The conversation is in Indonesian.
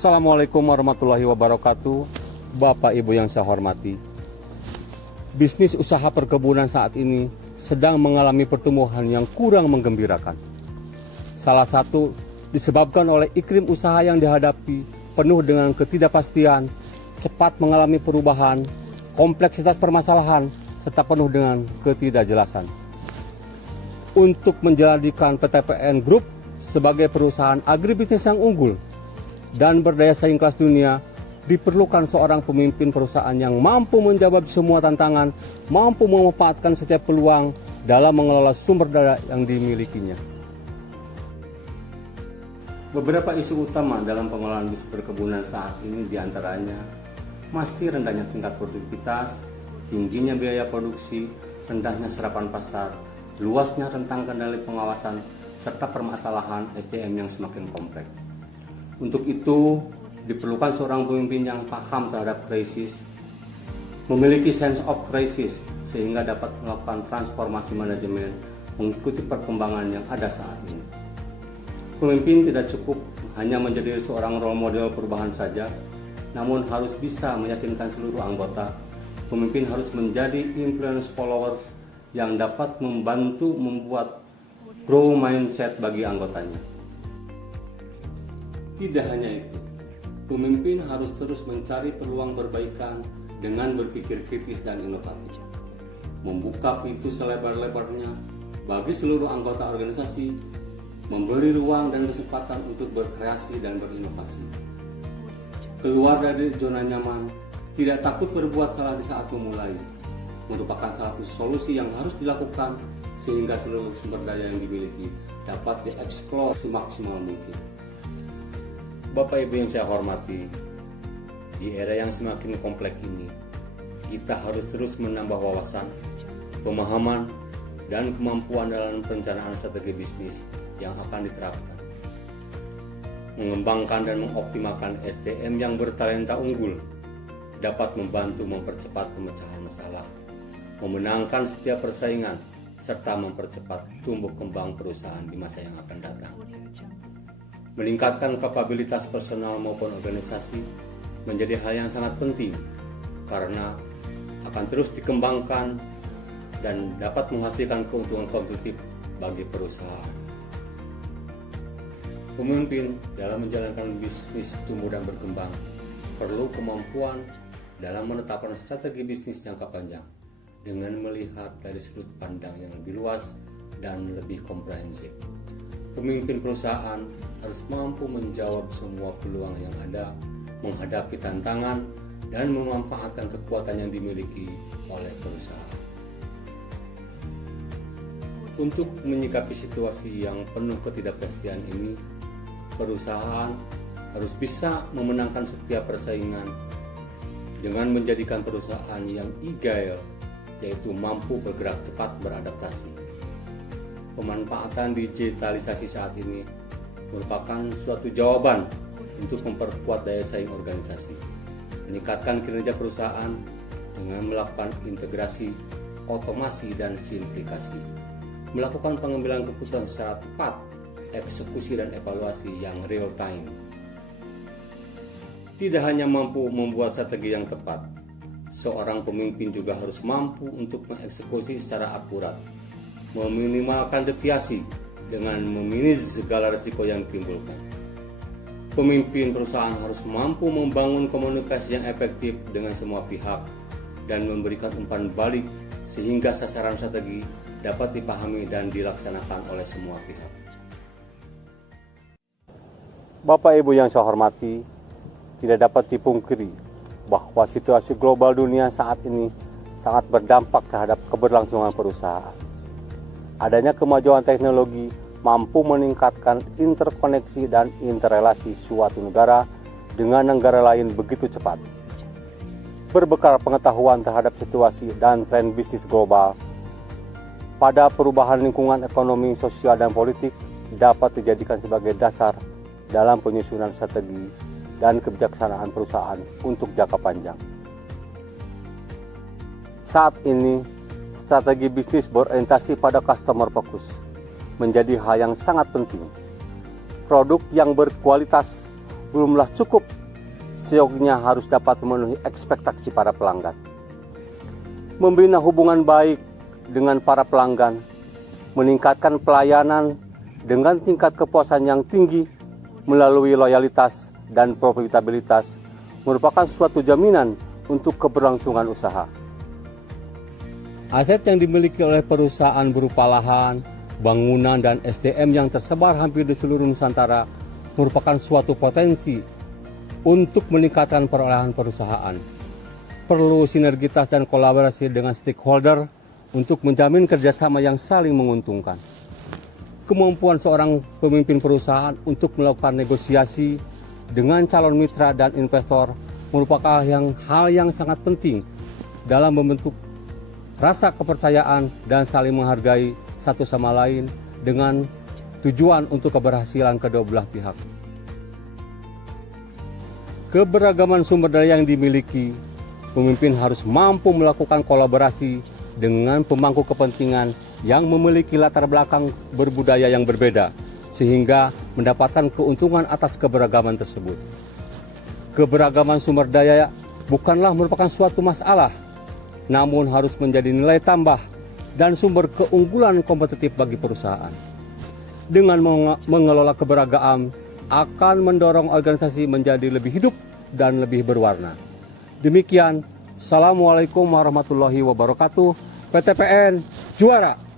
Assalamualaikum warahmatullahi wabarakatuh. Bapak Ibu yang saya hormati, bisnis usaha perkebunan saat ini sedang mengalami pertumbuhan yang kurang menggembirakan. Salah satu disebabkan oleh iklim usaha yang dihadapi penuh dengan ketidakpastian, cepat mengalami perubahan, kompleksitas permasalahan, serta penuh dengan ketidakjelasan. Untuk menjadikan PTPN Group sebagai perusahaan agribisnis yang unggul dan berdaya saing kelas dunia, diperlukan seorang pemimpin perusahaan yang mampu menjawab semua tantangan, mampu memanfaatkan setiap peluang dalam mengelola sumber daya yang dimilikinya. Beberapa isu utama dalam pengelolaan bisnis perkebunan saat ini diantaranya masih rendahnya tingkat produktivitas, tingginya biaya produksi, rendahnya serapan pasar, luasnya rentang kendali pengawasan, serta permasalahan SDM yang semakin kompleks. Untuk itu, diperlukan seorang pemimpin yang paham terhadap krisis, memiliki sense of crisis, sehingga dapat melakukan transformasi manajemen mengikuti perkembangan yang ada saat ini. Pemimpin tidak cukup hanya menjadi seorang role model perubahan saja, namun harus bisa meyakinkan seluruh anggota. Pemimpin harus menjadi influence follower yang dapat membantu membuat grow mindset bagi anggotanya. Tidak hanya itu, pemimpin harus terus mencari peluang perbaikan dengan berpikir kritis dan inovatif. Membuka pintu selebar-lebarnya bagi seluruh anggota organisasi, memberi ruang dan kesempatan untuk berkreasi dan berinovasi. Keluar dari zona nyaman, tidak takut berbuat salah di saat memulai, merupakan salah satu solusi yang harus dilakukan sehingga seluruh sumber daya yang dimiliki dapat dieksplor semaksimal mungkin. Bapak Ibu yang saya hormati, di era yang semakin kompleks ini, kita harus terus menambah wawasan, pemahaman, dan kemampuan dalam perencanaan strategi bisnis yang akan diterapkan. Mengembangkan dan mengoptimalkan SDM yang bertalenta unggul dapat membantu mempercepat pemecahan masalah, memenangkan setiap persaingan, serta mempercepat tumbuh kembang perusahaan di masa yang akan datang. Meningkatkan kapabilitas personal maupun organisasi menjadi hal yang sangat penting karena akan terus dikembangkan dan dapat menghasilkan keuntungan kompetitif bagi perusahaan. Pemimpin dalam menjalankan bisnis tumbuh dan berkembang perlu kemampuan dalam menetapkan strategi bisnis jangka panjang dengan melihat dari sudut pandang yang lebih luas dan lebih komprehensif. Pemimpin perusahaan harus mampu menjawab semua peluang yang ada, menghadapi tantangan, dan memanfaatkan kekuatan yang dimiliki oleh perusahaan. Untuk menyikapi situasi yang penuh ketidakpastian ini, perusahaan harus bisa memenangkan setiap persaingan dengan menjadikan perusahaan yang agile, yaitu mampu bergerak cepat beradaptasi. Pemanfaatan digitalisasi saat ini merupakan suatu jawaban untuk memperkuat daya saing organisasi, meningkatkan kinerja perusahaan dengan melakukan integrasi, otomasi, dan simplifikasi, melakukan pengambilan keputusan secara tepat, eksekusi dan evaluasi yang real time. Tidak hanya mampu membuat strategi yang tepat, seorang pemimpin juga harus mampu untuk mengeksekusi secara akurat, meminimalkan deviasi dengan meminimalisir segala risiko yang ditimbulkan. Pemimpin perusahaan harus mampu membangun komunikasi yang efektif dengan semua pihak dan memberikan umpan balik sehingga sasaran strategi dapat dipahami dan dilaksanakan oleh semua pihak. Bapak Ibu yang saya hormati, tidak dapat dipungkiri bahwa situasi global dunia saat ini sangat berdampak terhadap keberlangsungan perusahaan. Adanya kemajuan teknologi mampu meningkatkan interkoneksi dan interrelasi suatu negara dengan negara lain begitu cepat. Berbekal pengetahuan terhadap situasi dan tren bisnis global, pada perubahan lingkungan ekonomi, sosial, dan politik dapat dijadikan sebagai dasar dalam penyusunan strategi dan kebijaksanaan perusahaan untuk jangka panjang. Saat ini, strategi bisnis berorientasi pada customer focus menjadi hal yang sangat penting. Produk yang berkualitas belumlah cukup, seyogianya harus dapat memenuhi ekspektasi para pelanggan. Membina hubungan baik dengan para pelanggan, meningkatkan pelayanan dengan tingkat kepuasan yang tinggi melalui loyalitas dan profitabilitas merupakan suatu jaminan untuk keberlangsungan usaha. Aset yang dimiliki oleh perusahaan berupa lahan, bangunan, dan SDM yang tersebar hampir di seluruh Nusantara merupakan suatu potensi untuk meningkatkan perolehan perusahaan. Perlu sinergitas dan kolaborasi dengan stakeholder untuk menjamin kerjasama yang saling menguntungkan. Kemampuan seorang pemimpin perusahaan untuk melakukan negosiasi dengan calon mitra dan investor merupakan hal yang sangat penting dalam membentuk rasa kepercayaan dan saling menghargai satu sama lain dengan tujuan untuk keberhasilan kedua belah pihak. Keberagaman sumber daya yang dimiliki, pemimpin harus mampu melakukan kolaborasi dengan pemangku kepentingan yang memiliki latar belakang berbudaya yang berbeda, sehingga mendapatkan keuntungan atas keberagaman tersebut. Keberagaman sumber daya bukanlah merupakan suatu masalah, namun harus menjadi nilai tambah dan sumber keunggulan kompetitif bagi perusahaan. Dengan mengelola keberagaman akan mendorong organisasi menjadi lebih hidup dan lebih berwarna. Demikian, Assalamualaikum warahmatullahi wabarakatuh. PTPN juara!